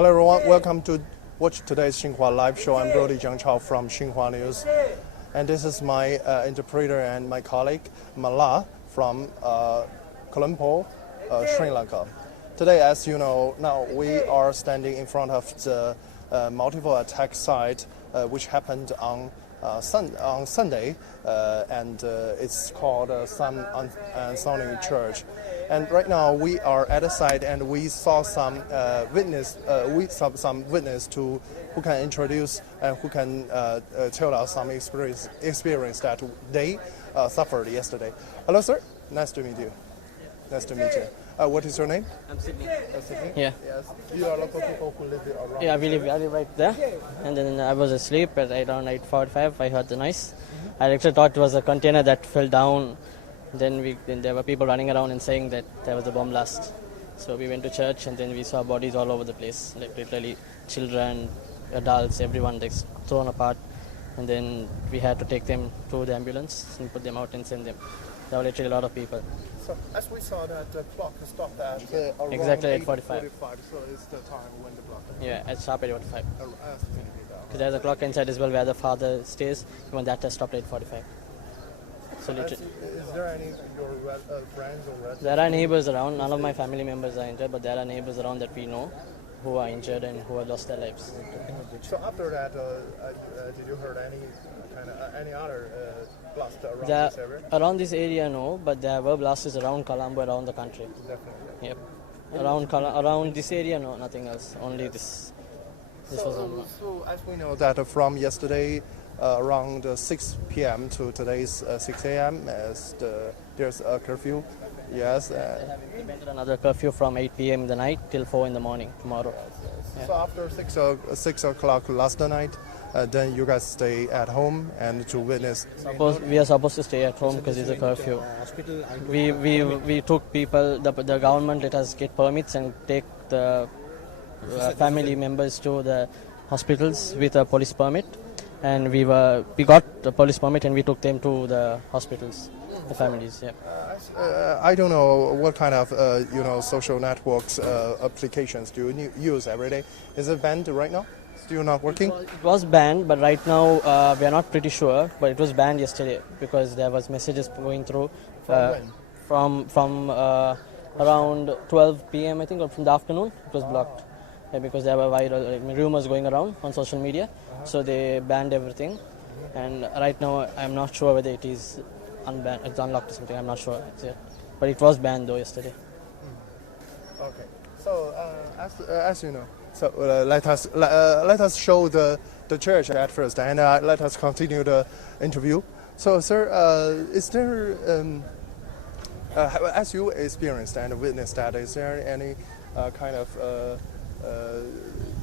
Hello everyone, welcome to watch today's Xinhua live show. I'm Brody Jiang Chao from Xinhua News. And this is my interpreter and my colleague Mala from Colombo, Sri Lanka. Today, as you know, now we are standing in front of the multiple attack site which happened on Sunday, and it's called Sun Sounding Church. And right now we are at the site, and we saw some witness. We saw some witness who can introduce and who can tell us some experience that they suffered yesterday. Hello, sir. Nice to meet you. Nice to meet you. What is your name? I'm Sydney. Sydney? Yeah. Yes. You are local people who live around. Yeah, I live right there. And then I was asleep at around 8:45. I heard the noise. I actually thought it was a container that fell down. Then there were people running around and saying that there was a bomb blast. So we went to church, and then we saw bodies all over the place, like literally children, adults, everyone like thrown apart. And then we had to take them to the ambulance and put them out and send them. There were literally a lot of people. So as we saw that the clock stopped at around Exactly 8:45. 8:45. So it's the time when the clock. Yeah, at sharp 8:45. Because There's a clock inside as well where the father stays. Even that has stopped at 8:45. So literally, is there any your friends or relatives? there are neighbors around. None of my family members are injured, but there are neighbors around that we know who are injured and who have lost their lives. So after that, did you heard any other blast around There, this area? around this area, no, but there were blasts around Colombo, around the country. Definitely. Yep. Around this area, no, nothing else. Only this. This was on. So as we know that from yesterday around 6 p.m. to today's 6 a.m. There's a curfew. Yes. They have implemented another curfew from 8 p.m. in the night till 4 in the morning tomorrow. Yeah. So after 6 o'clock last night, then you guys stay at home and to witness. We are supposed to stay at home because it's a curfew. We took people. The government let us get permits and take the family members to the hospitals with a police permit, and we got the police permit and we took them to the hospitals, the families. Yeah. I don't know what kind of social networks applications do you use every day. Is it banned right now? Still not working? It was banned, but right now we are not pretty sure. But it was banned yesterday because there was messages going through from around 12 p.m. I think, or from the afternoon. It was blocked because there were viral rumors going around on social media. So they banned everything, and right now I'm not sure whether it is unbanned, it's unlocked or something. I'm not sure. But it was banned though yesterday. Okay. So as you know, so let us show the church at first, and let us continue the interview. So, sir, is there as you experienced and witnessed that, is there any kind of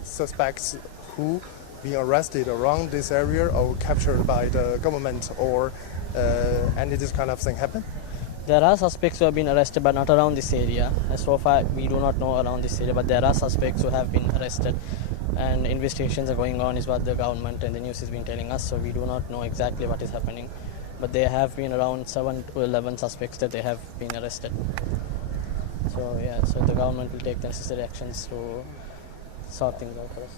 suspects who being arrested around this area or captured by the government, or any this kind of thing happen? There are suspects who have been arrested, but not around this area. So far, we do not know around this area, but there are suspects who have been arrested, and investigations are going on, is what the government and the news has been telling us. So we do not know exactly what is happening, but there have been around 7 to 11 suspects that they have been arrested. So yeah, so the government will take the necessary actions to sort things out for us.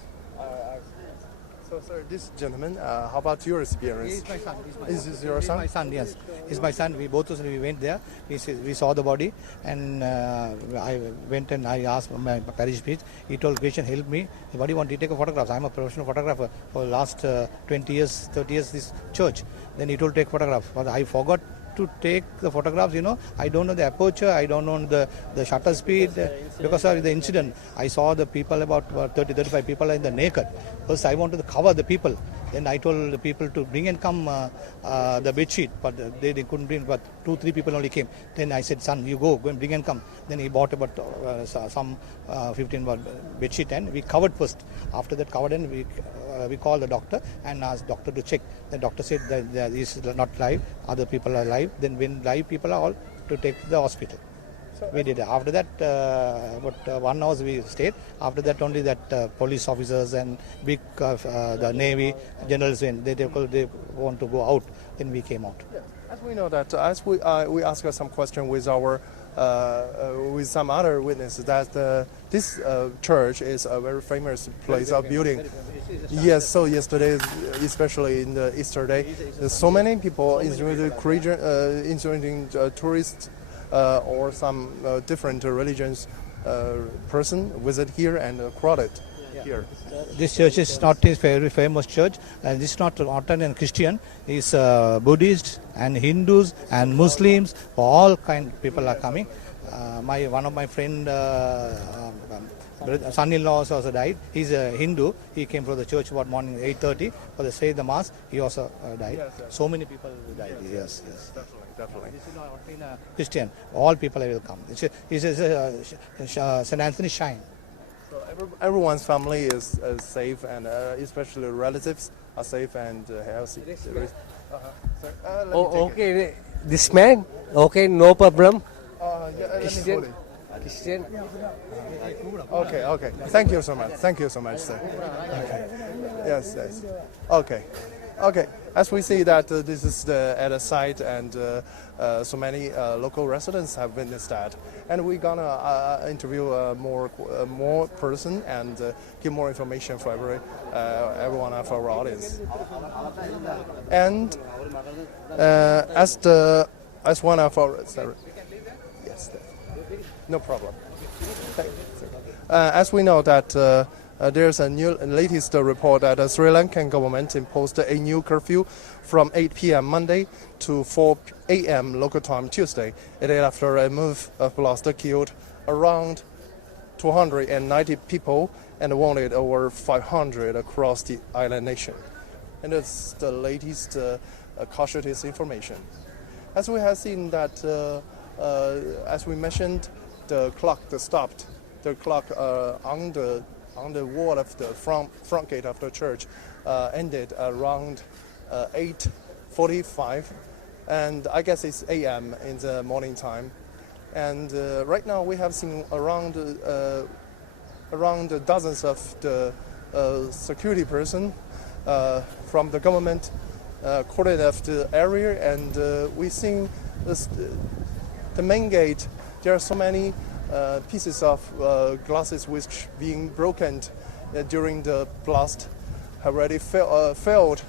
So, sir, this gentleman, how about your experience? He's my son. Is this your son? My son, yes. He's my son. We went there. We saw the body, and I went and I asked my parish priest. He told, "Patient, help me. What do you want? To take a photograph. I'm a professional photographer for the last 20 years, 30 years. This church." Then he told, "Take photograph." But I forgot to take the photographs. I don't know the aperture. I don't know the shutter speed because of the incident. I saw the people about 30-35 people in the naked. First, I wanted to cover the people. Then I told the people to bring and come the bed sheet, but they couldn't bring. But 2-3 people only came. Then I said, "Son, you go and bring and come." Then he bought about some 15 bed sheet, and we covered first. After that covered, and we called the doctor and asked doctor to check. The doctor said that this is not live. Other people are live. Then when live people are all to take to the hospital. We did. After that, about 1 hour we stayed. After that, only that police officers and big the Navy generals, when they want to go out, then we came out. As we know that, as we ask some question with our with some other witnesses that this church is a very famous place of building. Yes, so yesterday, especially in the Easter day, there's so many people, including tourists or some different religions person visit here and crowded here. This church is not a very famous church, and this is not Orthodox Christian. It's Buddhist and Hindus and Muslims. All kind of people are coming. One of my friend, son-in-law also died. He's a Hindu. He came from the church about morning 8:30 for the say the mass. He also died. Yes, yes. So many people died. Yes. Definitely. This is not Christian. All people will come. It's St. Anthony Shrine. So everyone's family is safe, and especially relatives are safe and healthy. Okay, this man, okay, no problem. Christian. Christian. Okay. Thank you so much, sir. Okay. Yes. Okay. As we see that this is at a site, and so many local residents have witnessed that, and we're gonna interview more person and give more information for everyone of our audience. And as one of our yes, no problem. As we know that. There's a new latest report that the Sri Lankan government imposed a new curfew from 8 p.m. Monday to 4 a.m. local time Tuesday. It is after a move of blast killed around 290 people and wounded over 500 across the island nation. And it's the latest casualties information. As we have seen that, as we mentioned, the clock stopped. The clock on the wall of the front gate of the church ended around 8:45, and I guess it's a.m. in the morning time. And right now we have seen around dozens of the security person from the government cordoned off the area, and we seen the main gate. There are so many pieces of glasses which being broken during the blast have already failed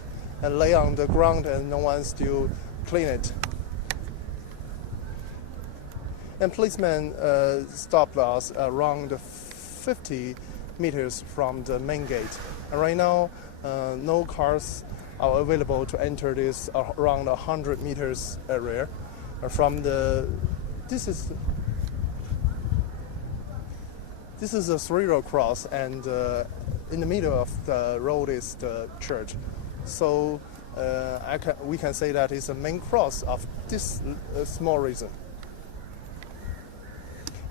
and lay on the ground, and no one still clean it. And policemen stopped us around 50 meters from the main gate. And right now, no cars are available to enter this around 100 meters area from the. This is a three-road cross, and in the middle of the road is the church. So we can say that it's the main cross of this small region.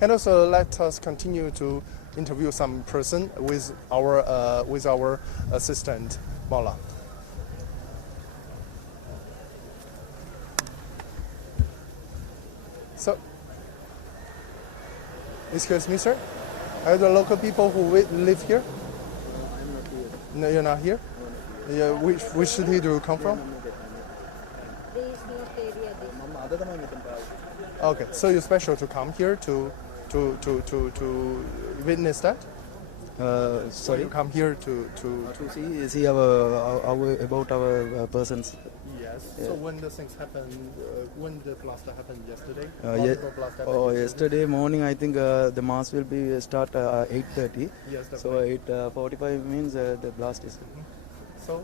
And also, let us continue to interview some person with our assistant, Mola. So, excuse me, sir. Are the local people who live here? I'm not here. No, you're not here? Yeah, which city do you come from? Okay, so you're special to come here to witness that? Sorry. You come here to see our about our persons. Yes. So when the things happened, when the blast happened yesterday? Yesterday morning, I think the mass will be start 8:30. Yes. So 8:45 means the blast is. So,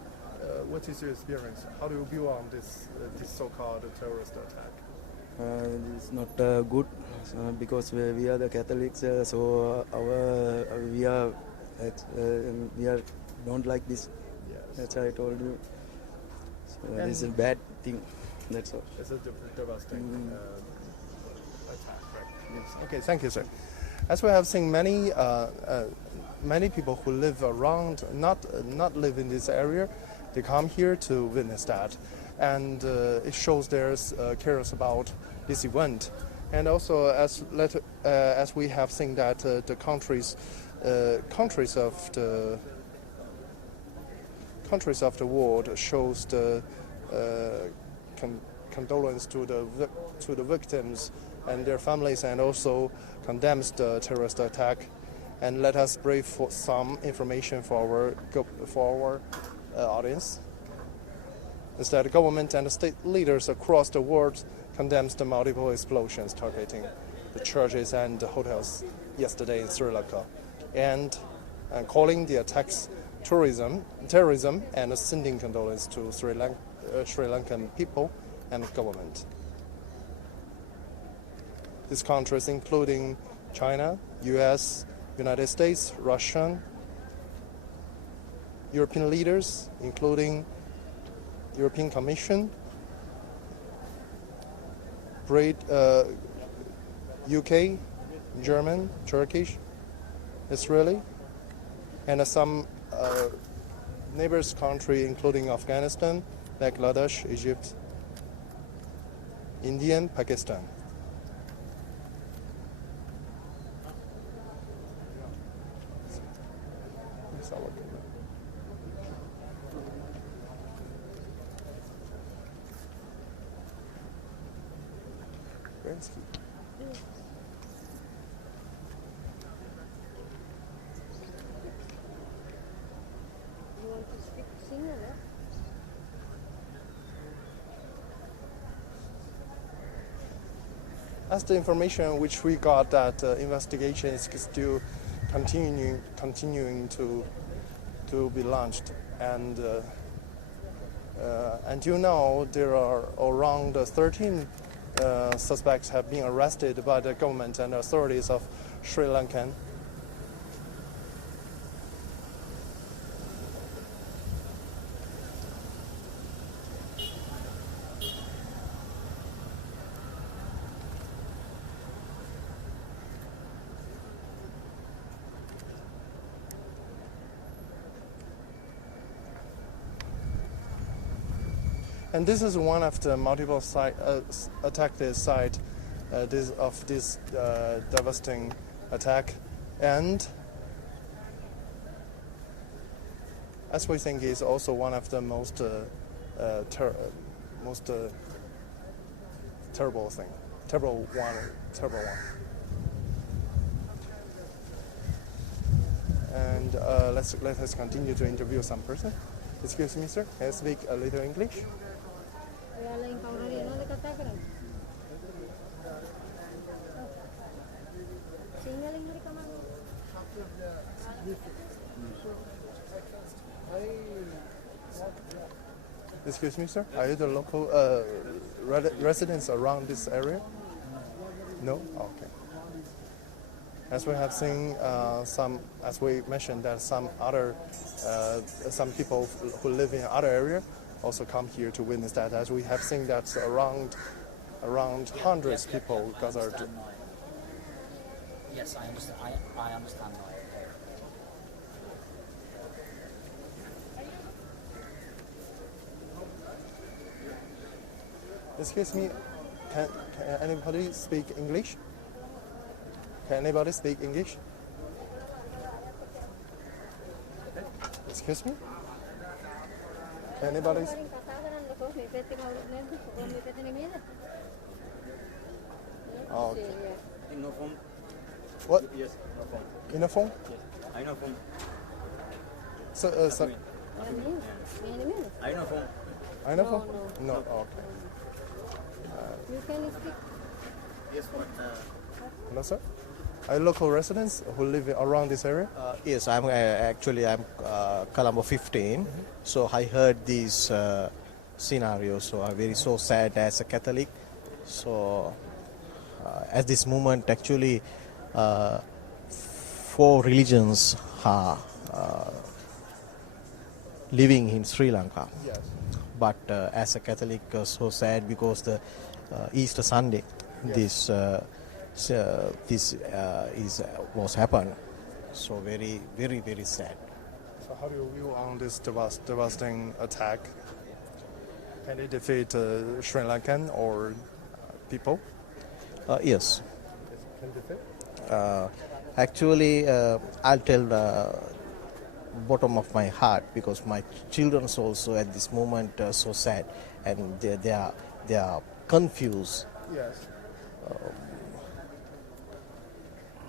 what is your experience? How do you view on this so-called terrorist attack? It's not good because we are the Catholics, so we are don't like this. Yes. That's why I told you. So And this is a bad thing. That's all. It's a devastating attack, right? Yes. Okay, thank you, sir. As we have seen, many people who live around, not live in this area, they come here to witness that, and it shows there's cares about this event. And also, as we have seen that the countries of the world shows the condolence to the victims and their families, and also condemns the terrorist attack. And let us brief for some information for our audience. Is that the government and the state leaders across the world condemns the multiple explosions targeting the churches and the hotels yesterday in Sri Lanka, and calling the attacks terrorism, and sending condolence to Sri Lankan people and government. These countries, including China, U.S., United States, Russia, European leaders, including European Commission, UK, German, Turkish, Israeli, and some neighbors country, including Afghanistan, Bangladesh, Egypt, India, and Pakistan. As the information which we got, that investigation is still continuing to be launched, and until now there are around 13 suspects have been arrested by the government and authorities of Sri Lanka. And this is one of the multiple attacked site of this devastating attack, and as we think is also one of the most terrible one. And let us continue to interview some person. Excuse me, sir. Can I speak a little English? Excuse me, sir. Are you the local residents around this area? No? Okay. As we have seen, as we mentioned, that some people who live in other area also come here to witness that. As we have seen that around hundreds people gathered. Yes, I understand. I understand now. Excuse me, can anybody speak English? Can anybody speak English? Excuse me? Can anybody? Oh, okay. In no form? What? Yes, no form. In a phone? Yes. I know form. So, I know form. I know phone? No. Okay. You can speak. Yes, but Hello, sir. Are you local residents who live around this area? Yes, I'm Colombo 15. So I heard these scenarios. So I'm very so sad as a Catholic. So at this moment, actually, 4 religions are living in Sri Lanka. Yes. But as a Catholic, so sad because the Easter Sunday, this was happened. So very, very, very sad. So how do you view on this devastating attack? Can it defeat Sri Lankan or people? Yes. Can defeat? Actually, I'll tell the bottom of my heart because my children's also at this moment so sad, and they are they are confused. Yes.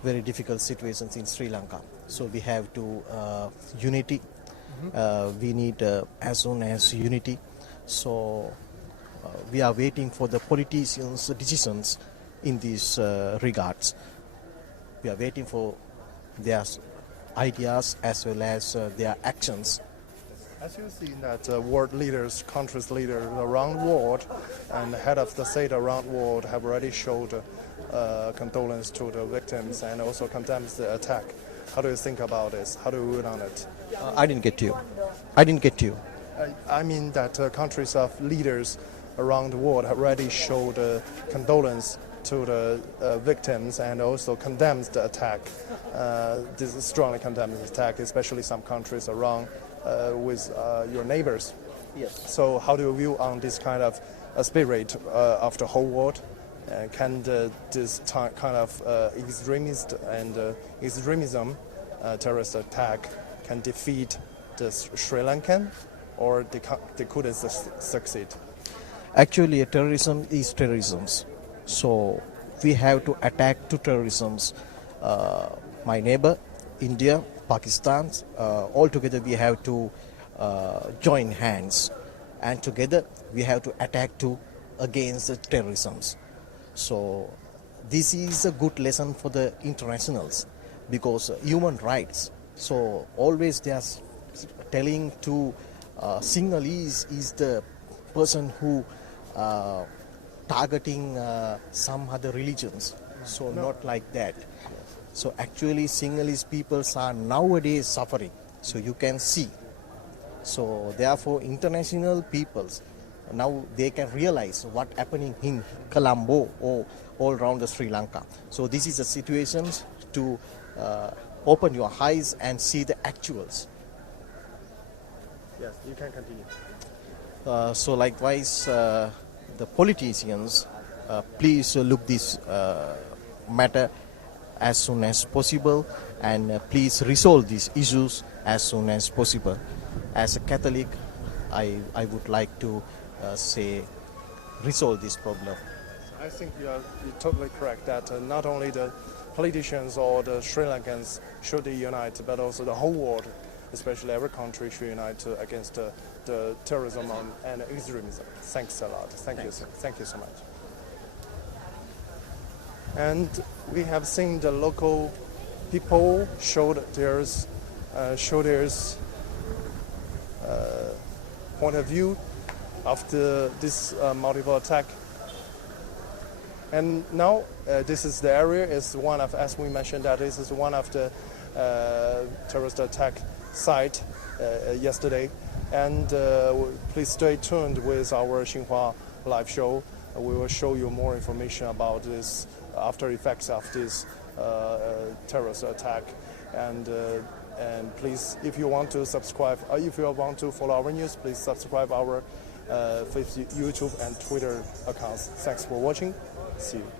Very difficult situations in Sri Lanka. So we have to unity. We need as soon as unity. So we are waiting for the politicians' decisions in these regards. We are waiting for their ideas as well as their actions. As you've seen that world leaders, countries leaders around the world and head of the state around the world have already showed condolence to the victims and also condemns the attack. How do you think about this? How do you read on it? I didn't get you. I didn't get you. I mean that countries of leaders around the world have already showed condolence to the victims and also condemns the attack. This is strongly condemns the attack, especially some countries around with your neighbors. Yes. So how do you view on this kind of spirit of the whole world? Can this kind of extremist and extremism terrorist attack can defeat the Sri Lankan, or they couldn't succeed? Actually, terrorism is terrorism. So we have to attack to terrorism. My neighbor, India, Pakistan, all together we have to join hands, and together we have to attack to against the terrorism. So this is a good lesson for the internationals, because human rights. So always they are telling to Sinhalese is the person who targeting some other religions. So not like that. So actually Sinhalese peoples are nowadays suffering. So you can see. So therefore international peoples, now they can realize what happening in Colombo or all around the Sri Lanka. So this is a situation to open your eyes and see the actuals. Yes, you can continue. So likewise, the politicians, please look this matter as soon as possible, and please resolve these issues as soon as possible. As a Catholic, I would like to say resolve this problem. I think you're totally correct that not only the politicians or the Sri Lankans should unite, but also the whole world, especially every country, should unite against the terrorism and extremism. Thanks a lot. Thank you so much. And we have seen the local people show their point of view after this multiple attack. And now this is the area, is one of, as we mentioned, that this is one of the terrorist attack site yesterday. And please stay tuned with our Xinhua live show. We will show you more information about this after effects of this terrorist attack. And please, if you want to subscribe, if you want to follow our news, please subscribe our Facebook, YouTube, and Twitter accounts. Thanks for watching. See you.